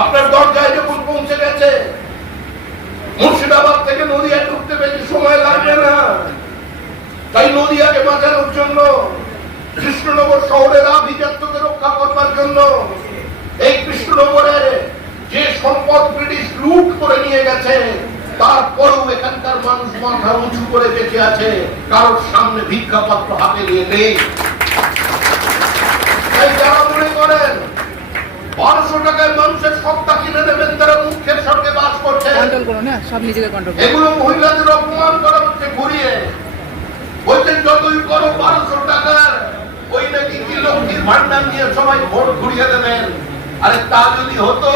আপনার দরজায় যখন পৌঁছে গেছে, মুর্শিদাবাদ থেকে নদিয়ায় ঢুকতে বেশি সময় লাগবে না। তাই নদিয়াকে বাঁচানোর জন্য, কৃষ্ণনগর শহরের আভিজাত্যকে রক্ষা করবার জন্য, এই কৃষ্ণনগরে যে সম্পদ ব্রিটিশ লুট করে নিয়ে গেছে, তারপরেও এখানকার মানুষ মাথা উঁচু করে বেঁচে আছে, কারোর সামনে ভিক্ষাপত্র হাতে নিয়ে নেই। তাই যারা মনে করেন 1200 টাকায় মানুষের সত্তা কিনে নেবেন, তারা মুখের সঙ্গে বাস করছে। এগুলো মহিলাদের অপমান করা হচ্ছে ঘুরিয়ে। বলছেন যতই করো 1200 টাকার ওই নাকি কি লক্ষ্মীর ভান্ডার নিয়ে সবাই ভোট ঘুরিয়ে দেবেন। আরে তা যদি হতো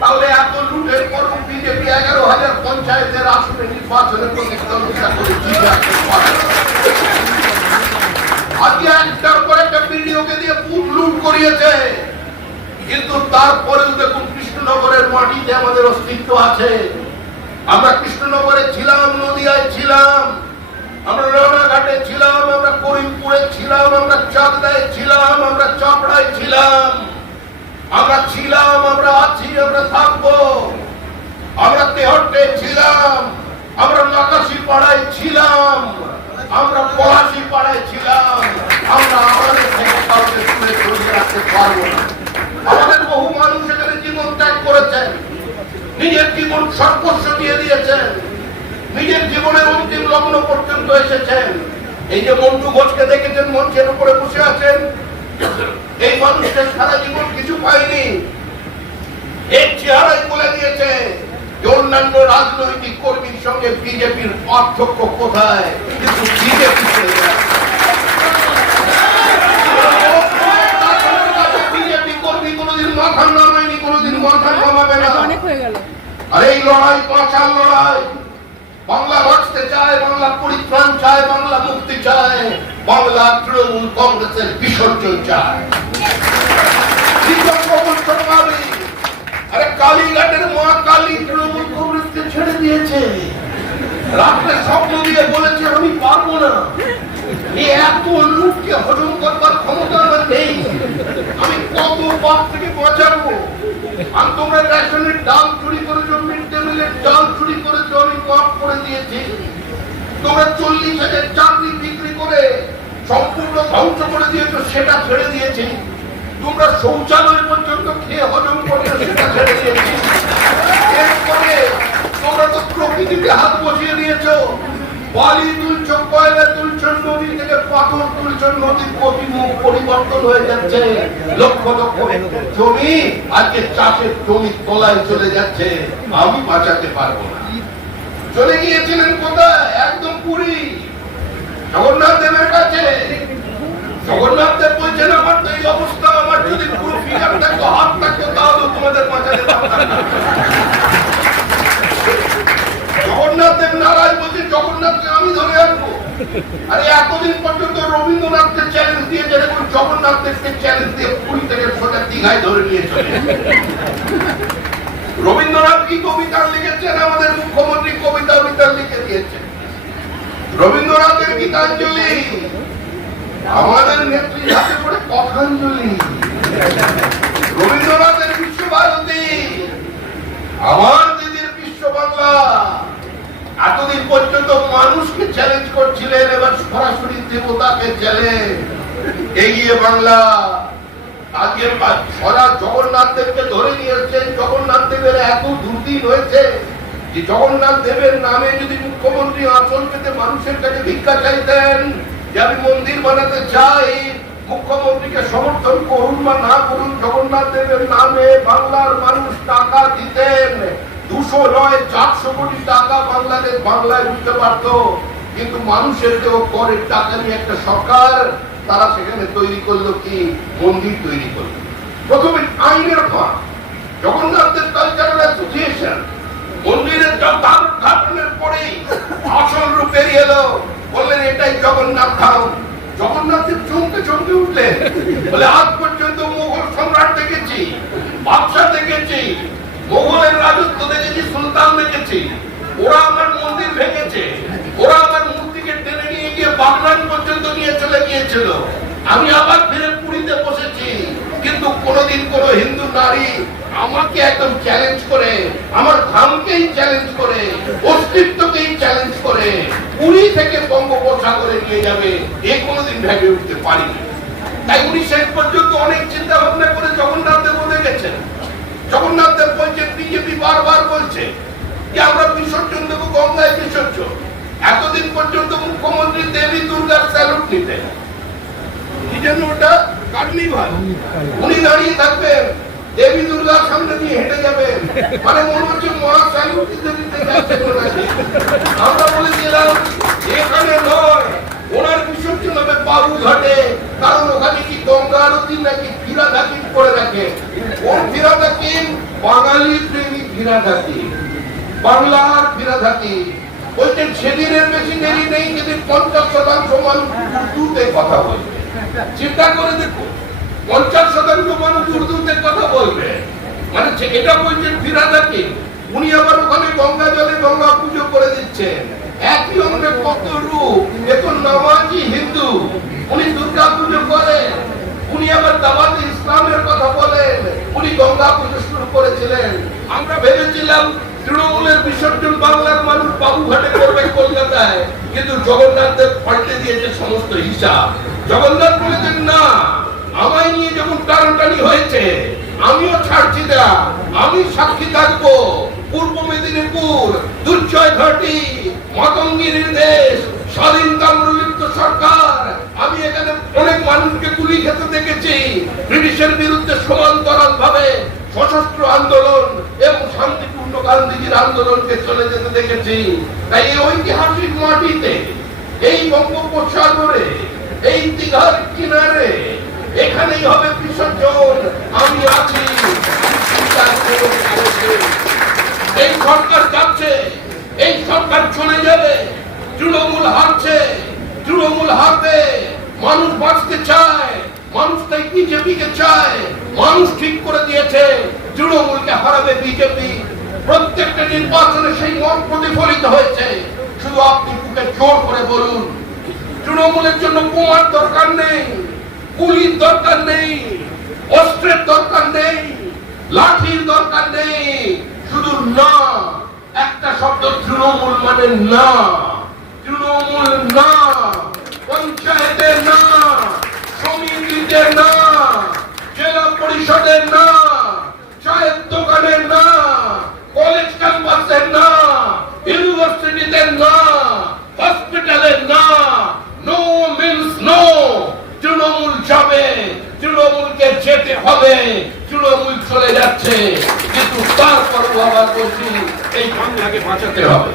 তাহলে এত লুটের পর বিজেপি 11,000 পঞ্চায়েতের আসনে নির্বাচনে প্রতিদ্বন্দ্বিতা করে জিতে আসতে পারে। আজকে একটার পর একটা ভিডিওকে দিয়ে বুথ লুট করিয়েছে, কিন্তু তারপরেও দেখুন কৃষ্ণনগরের মাটিতে আমাদের অস্তিত্ব আছে। আমরা কৃষ্ণনগরে ছিলাম, নদিয়ায় ছিলাম, আমরা রানাঘাটে ছিলাম, আমরা করিমপুরে ছিলাম, আমরা চাকদায় ছিলাম, আমরা চাপড়ায় ছিলাম, আমরা ছিলাম, আমরা আছি, আমরা থাকবো। আমরা তেহট্টে ছিলাম, আমরা নাকাশি পাড়ায় ছিলাম, আমরা পলাশি পাড়ায় ছিলাম। আমরা আমাদের থেকে কাউকে তুলে ধরে রাখতে পারবো না। আমাদের বহু মানুষ এখানে জীবন ত্যাগ করেছেন, নিজের জীবন সর্বস্ব দিয়ে দিয়েছেন, নিজের জীবনের অন্তিম লগ্ন পর্যন্ত এসেছেন। এই যে মন্টু ঘোষকে দেখেছেন মঞ্চের উপরে বসে আছেন, এই মানুষটা সারা জীবন কিছু পায়নি। এই চেহারাই বলে দিয়েছে যে অন্যান্য রাজনৈতিক কর্মীর সঙ্গে বিজেপির পার্থক্য কোথায়। কিন্তু বিজেপি বিজেপি কর্মী কোনোদিন মাথা নামায়নি, কোনোদিন মাথা নামাবে না। আর এই লড়াই বাঁচার লড়াই। বাংলা বাঁচতে চায়, বাংলা পরিত্রাণ চায়, বাংলা মুক্তি চায়, বাংলা তৃণমূল কংগ্রেসের বিসর্জন চায়। আরে কালীঘাটের মা কালী তৃণমূল কংগ্রেসকে ছেড়ে দিয়েছে। রাত্রে স্বপ্ন দিয়ে বলেছে আমি পারবো না, এই এত লুটকে হজম করবার ক্ষমতা আমার নেই, আমি কত পাপ থেকে বাঁচাবো। আর তোমরা রেশনের ডাল চুরি করেছো, মিড ডে মিলের ডাল চুরি করেছো, আমি মাফ করে দিয়েছি। তোমরা 40,000 চাকরি বিক্রি করে সম্পূর্ণ ধ্বংস করে দিয়েছো, সেটা ছেড়ে দিয়েছি। তোমরা শৌচালয় পর্যন্ত খেয়ে হজম করছো, সেটা ছেড়ে দিয়েছি। এরপরে তোমরা তো প্রকৃতিতে হাত বসিয়ে দিয়েছো, বালি তুলছ, কয়লা তুলছ, নদী থেকে পাথর তুলছ, নদীর গতিমুখ পরিবর্তন হয়ে যাচ্ছে। লক্ষ লক্ষ জমি আজকে চাষের জমি তলায় চলে যাচ্ছে। আমি বাঁচাতে পারবো না। চলে গিয়েছিলেন কোথায়? একদম পুরী, জগন্নাথ দেবের কাছে। জগন্নাথ দেব বলছেন আমার তো এই অবস্থা, আমার যদি পুরো ফিগার থাকতো, হাত থাকতো, তাহলে তোমাদের বাঁচাতে পারতাম না। জগন্নাথ দেব নারাজ বলছে জগন্নাথকে আমি ধরে আনবো। আরে এতদিন পর্যন্ত রবীন্দ্রনাথকে চ্যালেঞ্জ দিয়ে যেরকম জগন্নাথ দেবকে চ্যালেঞ্জ দিয়ে পুরী থেকে সোজা দীঘায় ধরে নিয়ে চলে। রবীন্দ্রনাথ কি কবিতা লিখেছেন? আমাদের মুখ্যমন্ত্রী কবিতা লিখে দিয়েছেন। রবীন্দ্রনাথের গীতাঞ্জলি, আমাদের নেত্রীর হাতে করে কথাঞ্জলি। রবীন্দ্রনাথের বিশ্বভারতী, আমার দিদির বিশ্ব বাংলা। এতদিন পর্যন্ত মানুষকে চ্যালেঞ্জ করছিলেন, এবার সরাসরি দেবতাকে চ্যালেঞ্জ। এগিয়ে বাংলা। আজকে সরা জগন্নাথ দেবকে ধরে নিয়ে এসছেন। জগন্নাথ দেবের এত দুর্দিন হয়েছে যে জগন্নাথ দেবের নামে যদি মুখ্যমন্ত্রী আঁচল পেতে মানুষের কাছে ভিক্ষা চাইতেন যে আমি মন্দির বানাতে চাই, মুখ্যমন্ত্রীকে সমর্থন করুন বা না করুন, জগন্নাথ দেবের নামে বাংলার মানুষ টাকা দিতেন। 200 নয় 400 কোটি টাকা বাংলাদেশ বাংলায় উঠতে পারত। কিন্তু মানুষের কেউ করের টাকা নিয়ে একটা সরকার, তারা সেখানে তৈরি করলো কি? মন্দির তৈরি করলো। প্রথমে আইনের ফাঁক, জগন্নাথ দেব কালচারাল অ্যাসোসিয়েশন মন্দিরের উদ্ঘাটনের পরেই আসল রূপ বেরিয়ে এলো। বললেন এটাই জগন্নাথ ধাম। জগন্নাথের চমকে উঠলেন, বলে আজ পর্যন্ত মোগল সম্রাট দেখেছি, বাদশাহ দেখেছি, মোগলের রাজত্ব দেখেছি, সুলতান দেখেছি, ওরা আমার মন্দির ভেঙেছে, ওরা আমার মূর্তিকে টেনে নিয়ে গিয়ে বাগনান পর্যন্ত নিয়ে চলে গিয়েছিল। আমি আবার ফিরে পুরীতে বসেছি, কিন্তু কোনোদিন কোনো হিন্দু নারী আমাকে একদম চ্যালেঞ্জ করে, আমার ধামকেই চ্যালেঞ্জ করে, অস্তিত্বকেই চ্যালেঞ্জ করে পুরী থেকে বঙ্গোপসাগরে নিয়ে যাবে, এ কোনোদিন ভেবে উঠতে পারিনি। তাই উনি শেষ পর্যন্ত অনেক চিন্তা ভাবনা করে জগন্নাথ দেব বলে গেছেন। জগন্নাথ দেব বলছেন, বিজেপি বারবার বলছে যে আমরা বিসর্জন দেবো গঙ্গায় বিসর্জন। এতদিন পর্যন্ত মুখ্যমন্ত্রী দেবী দুর্গার স্যালুট নিতেন, কি জন্য ওটা কার্নিভাল, উনি দাঁড়িয়ে থাকবেন দেবী দুর্গার সামনে দিয়ে হেঁটে যাবেন, মানে মনে হচ্ছে মহা স্যালুট দিতে দিতে যাচ্ছেন। আমরা বলেছিলাম এখানে নয়, ওনার বিসর্জন হবে বাবুঘাটে, কারণ ওখানে কি গঙ্গা আরতি নাকি ফিরাদ হাকিম করে রাখে। কোন ফিরাদ হাকিম? বাঙালি প্রেমী ফিরাদ হাকিম, বাংলার ফিরাদ হাকিম। বলছেন সেদিনের বেশি দেরি নেই, যেদিন 50% মানুষ উর্দুতে কথা বলবে। চিন্তা করে দেখুন, 50% মানুষ উর্দুতে কথা বলবে, মানে এটা বলছেন ফিরাদ হাকিম। উনি আবার ওখানে গঙ্গা জলে গঙ্গা পুজো করে দিচ্ছেন। একই অঙ্গে কত রূপ, এখন নামাজি হিন্দু, উনি দুর্গা পুজো করেন, উনি আবার দাওয়াতে ইসলামের কথা বলেন, উনি গঙ্গা পুজো শুরু করেছিলেন। আমরা ভেবেছিলাম তৃণমূলের বিসর্জন বাংলার মানুষ বাবুঘাটে করবে কলকাতায়, কিন্তু জগন্নাথ দেব পাল্টে দিয়েছে সমস্ত হিসাব। জগন্নাথ বলেছেন না, আমায় নিয়ে যখন টানাটানি হয়েছে আমিও ছাড়ছি না, আমি সাক্ষী থাকবো। পূর্ব মেদিনীপুর, দুর্জয় ঘাটি, মাতঙ্গিনীর দেশ, স্বাধীন তাম্রলিপ্ত সরকার, আমি এখানে অনেক মানুষকে গুলি খেতে দেখেছি। ব্রিটিশের বিরুদ্ধে সমান্তরাল ভাবে সশস্ত্র আন্দোলন এবং শান্তিপূর্ণ গান্ধীজির আন্দোলনকে চলে যেতে দেখেছি। তাই এই ঐতিহাসিক মাটিতে, এই বঙ্গোপসাগরে, এই দীঘার কিনারে এখানেই হবে বিসর্জন। আমি আছি, এই সরকার যাচ্ছে, এই সরকার চলে যাবে, তৃণমূল হারছে, তৃণমূল হারবে। মানুষ বাঁচতে চায়, মানুষ তাই বিজেপিকে চায়। মানুষ ঠিক করে দিয়েছে তৃণমূলকে হারাবে বিজেপি। প্রত্যেকটা নির্বাচনে সেই মত প্রতিফলিত হয়েছে। শুধু আপনি বুকে জোর করে বলুন, তৃণমূলের জন্য বোমার দরকার নেই, গুলির দরকার নেই, অস্ত্রের দরকার নেই, লাঠির দরকার নেই, শুধু না, একটা শব্দ তৃণমূল মানে না। তৃণমূল না, পঞ্চায়েতে না, সমিতিতে না, জেলা পরিষদের না, চায়ের দোকানের না, কলেজ ক্যাম্পাসের না, ইউনিভার্সিটিতে না, হসপিটালের না। No means no. তৃণমূল যাবে, তৃণমূলকে যেতে হবে, তৃণমূল চলে যাচ্ছে, কিন্তু তারপরও আবার বলছি এই বাংলাকে বাঁচাতে হবে।